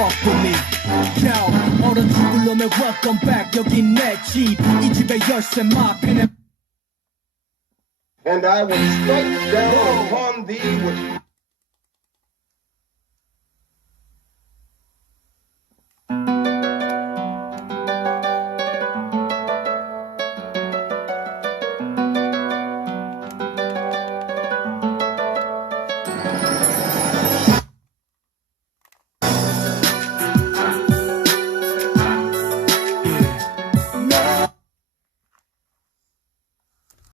walk with me. Yo, 얼어 죽을 놈의 welcome back. 여긴 내 집. 이 집의 열쇠 마피네. And I will strike down upon thee with